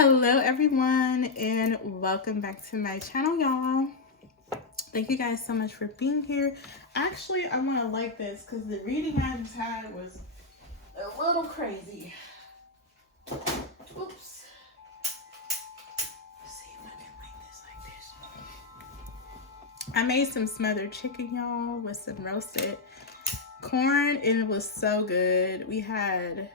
Hello everyone and welcome back to my channel, y'all. Thank you guys so much for being here. Actually, I want to like this because the reading I just had was a little crazy. Oops. Let's see if I can like this like this. I made some smothered chicken, y'all, with some roasted corn, and it was so good. We had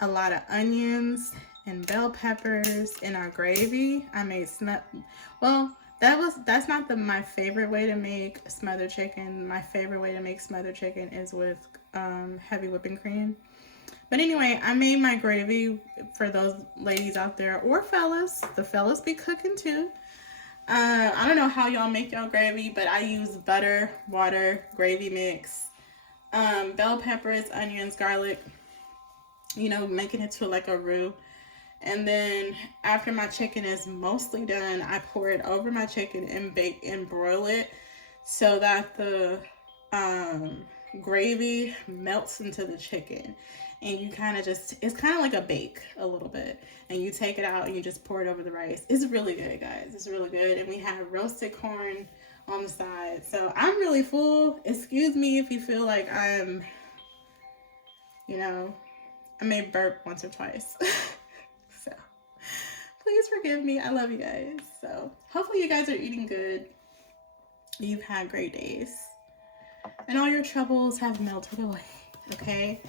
a lot of onions and bell peppers in our gravy. I made that's not my favorite way to make smothered chicken. My favorite way to make smothered chicken is with heavy whipping cream. But anyway, I made my gravy for those ladies out there, or fellas. The fellas be cooking too. I don't know how y'all make y'all gravy, but I use butter, water, gravy mix, bell peppers, onions, garlic, you know, making it to like a roux. And then after my chicken is mostly done, I pour it over my chicken and broil it so that the gravy melts into the chicken. And you kind of it's kind of like a bake a little bit. And you take it out and you just pour it over the rice. It's really good, guys. It's really good. And we have roasted corn on the side. So I'm really full. Excuse me if you feel like I'm, you know, I may burp once or twice. So please forgive me. I love you guys. So hopefully you guys are eating good. You've had great days. And all your troubles have melted away. Okay?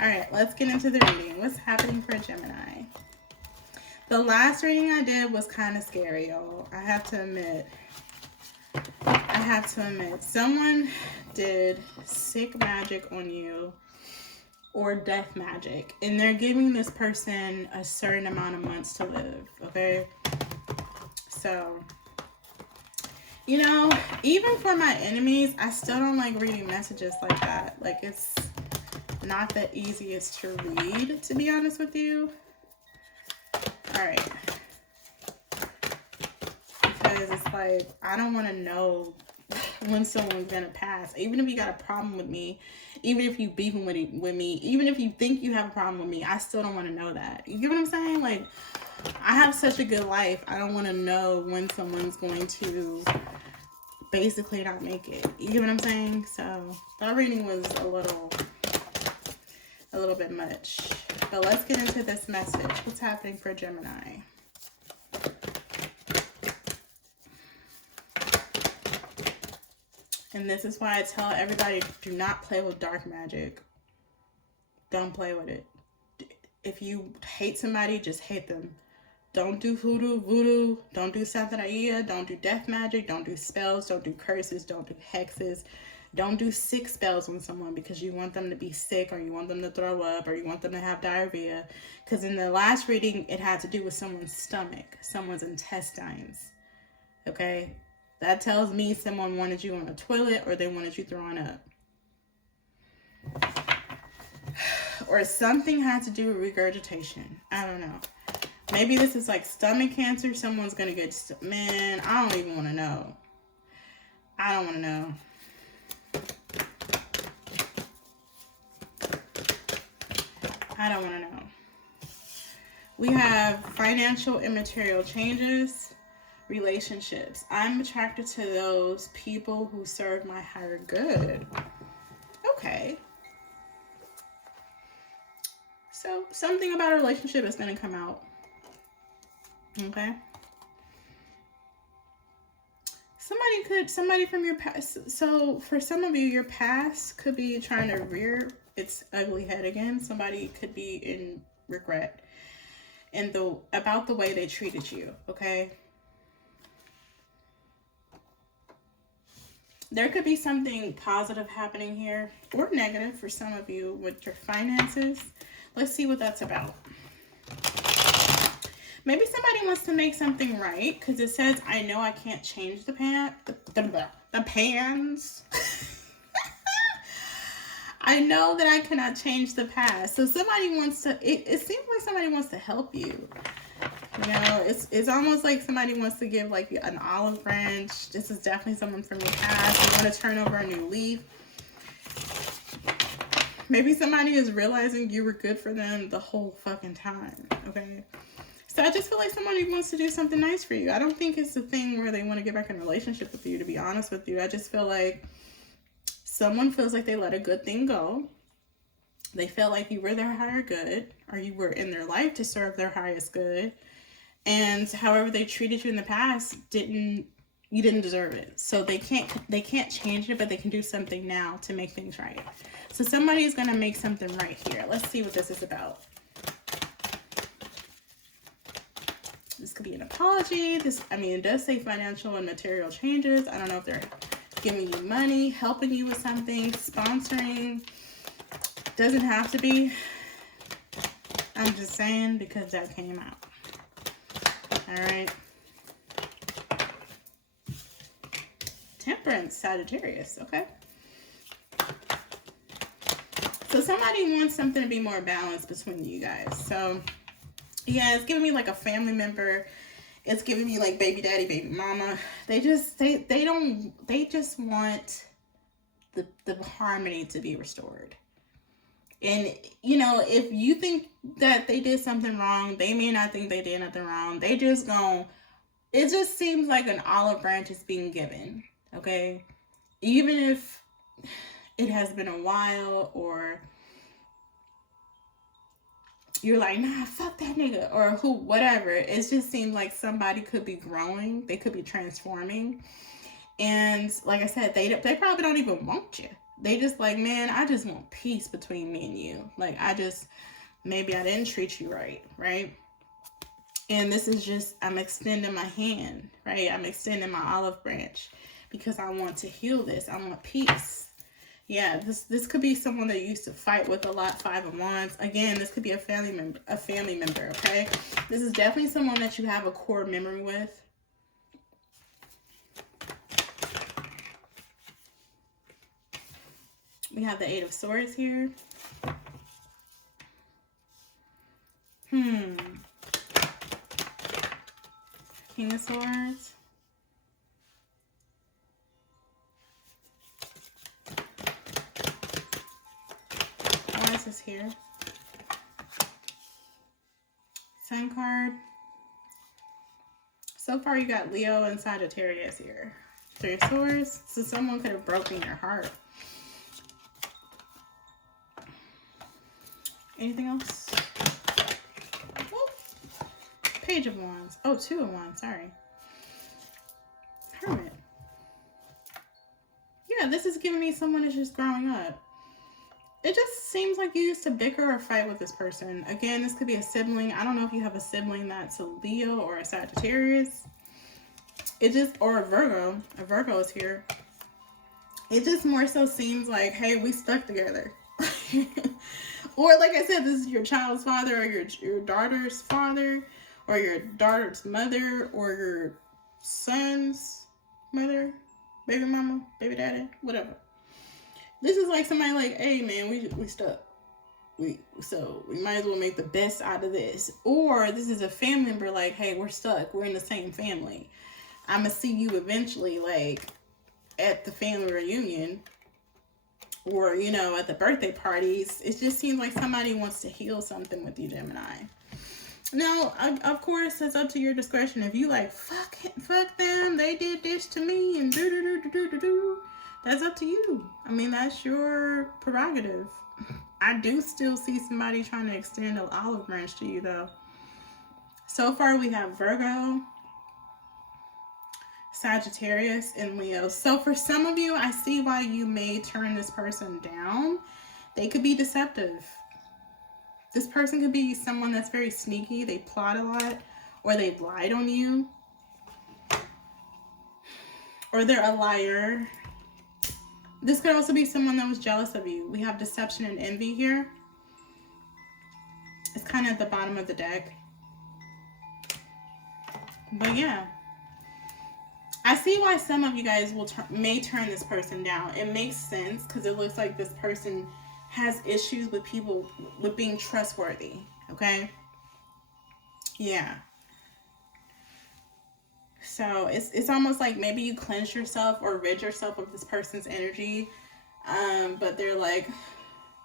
Alright, let's get into the reading. What's happening for Gemini? The last reading I did was kind of scary, y'all. I have to admit. Someone did sick magic on you. Or death magic, and they're giving this person a certain amount of months to live. Okay, so you know, even for my enemies, I still don't like reading messages like that. Like, it's not the easiest to read, to be honest with you. All right, because it's like I don't want to know when someone's gonna pass. Even if you got a problem with me, even if you beefing with me, even if you think you have a problem with me, I still don't want to know that. You get what I'm saying? Like, I have such a good life. I don't want to know when someone's going to basically not make it. You get what I'm saying? So that reading was a little bit much. But let's get into this message. What's happening for Gemini? And this is why I tell everybody, do not play with dark magic. Don't play with it. If you hate somebody, just hate them. Don't do voodoo. Don't do santeria. Don't do death magic. Don't do spells. Don't do curses. Don't do hexes. Don't do sick spells on someone because you want them to be sick, or you want them to throw up, or you want them to have diarrhea. Because in the last reading, it had to do with someone's stomach, someone's intestines. Okay? That tells me someone wanted you on a toilet, or they wanted you throwing up. Or something had to do with regurgitation. I don't know. Maybe this is like stomach cancer. Someone's going to get... Man, I don't even want to know. I don't want to know. I don't want to know. We have financial and material changes. Relationships. I'm attracted to those people who serve my higher good. Okay. So something about a relationship is going to come out. Okay. Somebody from your past. So for some of you, your past could be trying to rear its ugly head again. Somebody could be in regret and about the way they treated you. Okay. There could be something positive happening here, or negative for some of you with your finances. Let's see what that's about. Maybe somebody wants to make something right, because it says, I know I can't change the pans. I know that I cannot change the past. So somebody wants to, it seems like somebody wants to help you. You know, it's almost like somebody wants to give like an olive branch. This is definitely someone from your past. You want to turn over a new leaf. Maybe somebody is realizing you were good for them the whole fucking time, okay? So I just feel like somebody wants to do something nice for you. I don't think it's a thing where they want to get back in a relationship with you, to be honest with you. I just feel like someone feels like they let a good thing go. They felt like you were their higher good, or you were in their life to serve their highest good. And however they treated you in the past, you didn't deserve it. So they can't change it, but they can do something now to make things right. So somebody is going to make something right here. Let's see what this is about. This could be an apology. It does say financial and material changes. I don't know if they're giving you money, helping you with something, sponsoring. Doesn't have to be. I'm just saying because that came out. All right. Temperance, Sagittarius. Okay. So somebody wants something to be more balanced between you guys. So yeah, it's giving me like a family member. It's giving me like baby daddy, baby mama. They just want the harmony to be restored. And, if you think that they did something wrong, they may not think they did nothing wrong. It just seems like an olive branch is being given, okay? Even if it has been a while, or you're like, nah, fuck that nigga, or whatever. It just seems like somebody could be growing. They could be transforming. And like I said, they probably don't even want you. They just like, man, I just want peace between me and you. Like, maybe I didn't treat you right, right? And this is just, I'm extending my hand, right? I'm extending my olive branch because I want to heal this. I want peace. Yeah, this could be someone that you used to fight with a lot, 5 of Wands. Again, this could be a family member, okay? This is definitely someone that you have a core memory with. We have the 8 of Swords here. King of Swords. Why is this here? Sun card. So far you got Leo and Sagittarius here. 3 of Swords. So someone could have broken your heart. Anything else? Whoop. Page of Wands. Oh, 2 of Wands. Sorry. Hermit. Yeah, this is giving me someone that's just growing up. It just seems like you used to bicker or fight with this person. Again, this could be a sibling. I don't know if you have a sibling that's a Leo or a Sagittarius. Or a Virgo. A Virgo is here. It just more so seems like, hey, we stuck together. Or like I said, this is your child's father, or your daughter's father, or your daughter's mother, or your son's mother, baby mama, baby daddy, whatever. This is like somebody like, hey man, we stuck. So we might as well make the best out of this. Or this is a family member like, hey, we're stuck. We're in the same family. I'm gonna see you eventually, like at the family reunion. Or, at the birthday parties. It just seems like somebody wants to heal something with you, Gemini. Now, of course, it's up to your discretion. If you like, fuck them, they did this to me, and do. That's up to you. That's your prerogative. I do still see somebody trying to extend an olive branch to you, though. So far, we have Virgo, Sagittarius, and Leo. So for some of you, I see why you may turn this person down. They could be deceptive. This person could be someone that's very sneaky. They plot a lot, or they've lied on you, or they're a liar. This could also be someone that was jealous of you. We have deception and envy here. It's kind of at the bottom of the deck. But yeah. I see why some of you guys may turn this person down. It makes sense because it looks like this person has issues with people, with being trustworthy. Okay? Yeah. So it's almost like maybe you cleanse yourself or rid yourself of this person's energy. But they're like,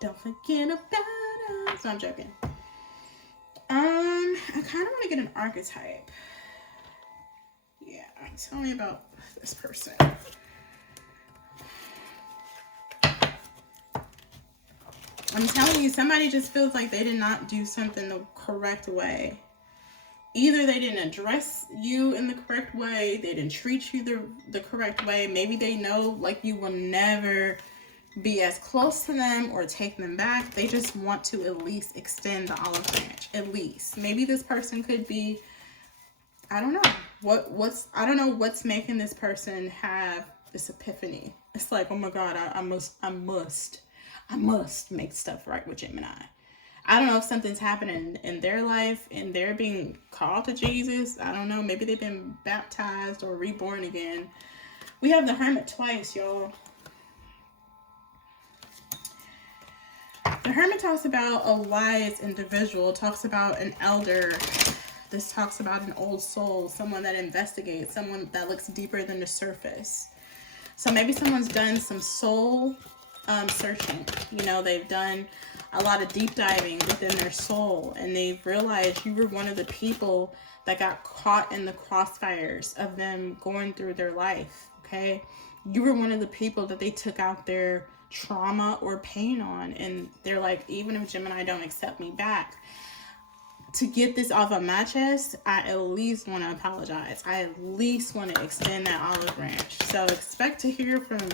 Don't forget about us. No, I'm joking. I kind of want to get an archetype. Yeah, tell me about this person. I'm telling you, somebody just feels like they did not do something the correct way. Either they didn't address you in the correct way, they didn't treat you the correct way. Maybe they know like you will never be as close to them or take them back. They just want to at least extend the olive branch. At least. Maybe this person could be, I don't know. I don't know what's making this person have this epiphany. It's like, oh my God, I must make stuff right with Gemini. I don't know if something's happening in their life and they're being called to Jesus. I don't know. Maybe they've been baptized or reborn again. We have the Hermit twice, y'all. The Hermit talks about a wise individual, talks about an elder. This talks about an old soul, someone that investigates, someone that looks deeper than the surface. So maybe someone's done some soul searching. You know, they've done a lot of deep diving within their soul, and they've realized you were one of the people that got caught in the crossfires of them going through their life, okay? You were one of the people that they took out their trauma or pain on, and they're like, even if Gemini don't accept me back, to get this off of my chest, I at least want to apologize. I at least want to extend that olive branch. So expect to hear from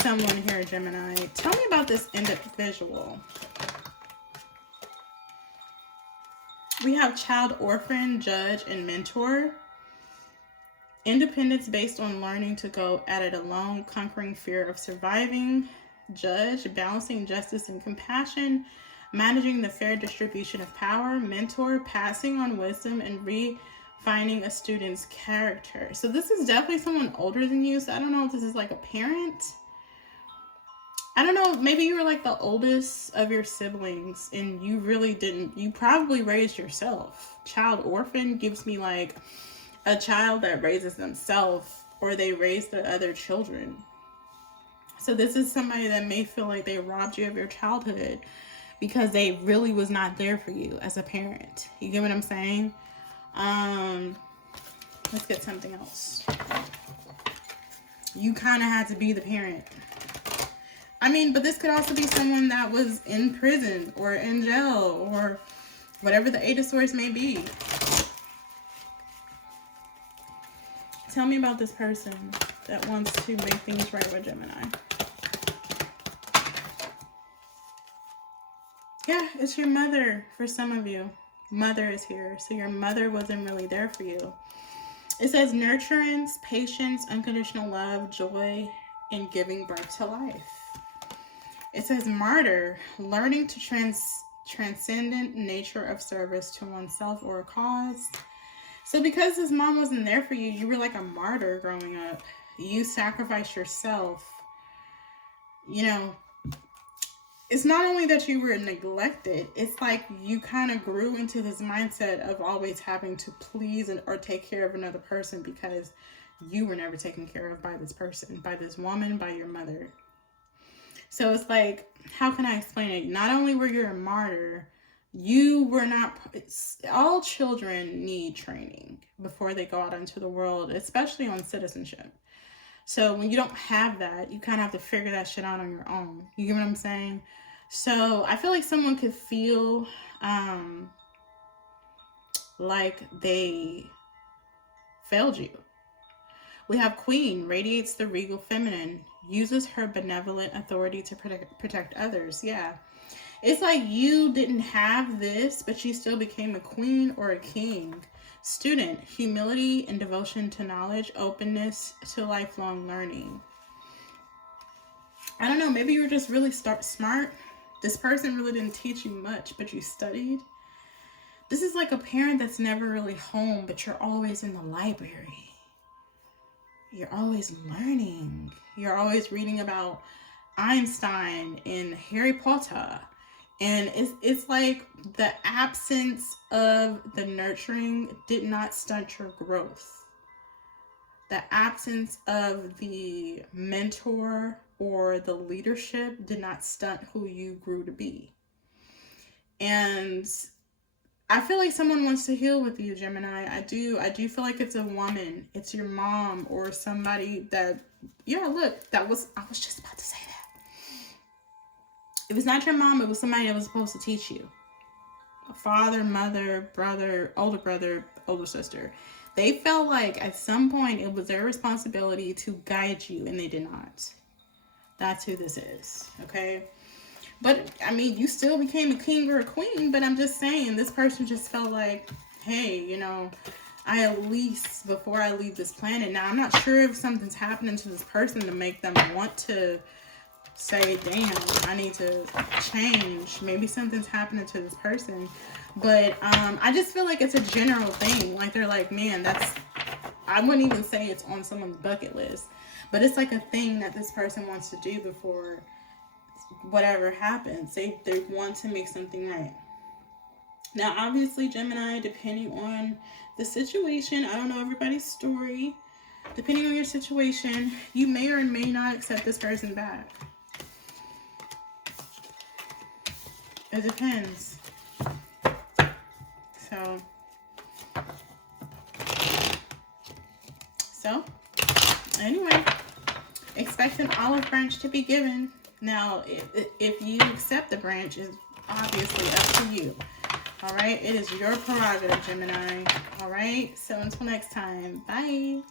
someone here, Gemini. Tell me about this individual. We have child, orphan, judge, and mentor. Independence based on learning to go at it alone, conquering fear of surviving. Judge, balancing justice and compassion, managing the fair distribution of power. Mentor, passing on wisdom and refining a student's character. So this is definitely someone older than you. So I don't know if this is like a parent. I don't know, maybe you were like the oldest of your siblings and you really didn't, you probably raised yourself. Child orphan gives me like a child that raises themselves, or they raise their other children. So this is somebody that may feel like they robbed you of your childhood because they really was not there for you as a parent. You get what I'm saying? Let's get something else. You kind of had to be the parent. I mean, but this could also be someone that was in prison or in jail or whatever the Eight of Swords may be. Tell me about this person that wants to make things right with Gemini. Yeah, it's your mother for some of you. Mother is here. So your mother wasn't really there for you. It says nurturance, patience, unconditional love, joy, and giving birth to life. It says martyr, learning to transcendent nature of service to oneself or a cause. So because his mom wasn't there for you, you were like a martyr growing up. You sacrificed yourself. You know, it's not only that you were neglected, it's like you kind of grew into this mindset of always having to please or take care of another person because you were never taken care of by this person, by this woman, by your mother. So it's like, how can I explain it? Not only were you a martyr, you were not, all children need training before they go out into the world, especially on citizenship. So when you don't have that, you kind of have to figure that shit out on your own. You get what I'm saying? So I feel like someone could feel like they failed you. We have Queen, radiates the regal feminine, uses her benevolent authority to protect others. Yeah. It's like you didn't have this, but you still became a queen or a king. Student, humility and devotion to knowledge, openness to lifelong learning. I don't know, maybe you were just really smart. This person really didn't teach you much, but you studied. This is like a parent that's never really home, but you're always in the library. You're always learning. You're always reading about Einstein and Harry Potter. And it's like the absence of the nurturing did not stunt your growth. The absence of the mentor or the leadership did not stunt who you grew to be. And I feel like someone wants to heal with you, Gemini. I do feel like it's a woman. It's your mom or somebody that, yeah, look, I was just about to say that. It was not your mom. It was somebody that was supposed to teach you. A father, mother, brother, older sister. They felt like at some point it was their responsibility to guide you, and they did not. That's who this is, okay? But, I mean, you still became a king or a queen, but I'm just saying, this person just felt like, hey, you know, I at least, before I leave this planet. Now, I'm not sure if something's happening to this person to make them want to say, damn, I need to change. Maybe something's happening to this person. But I just feel like it's a general thing. Like, they're like, man, I wouldn't even say it's on someone's bucket list. But it's like a thing that this person wants to do before whatever happens. They want to make something right. Now, obviously, Gemini, depending on the situation, I don't know everybody's story. Depending on your situation, you may or may not accept this person back. It depends. So, anyway, expect an olive branch to be given. Now, if you accept the branch, is obviously up to you. All right? It is your prerogative, Gemini. All right? So, until next time, bye.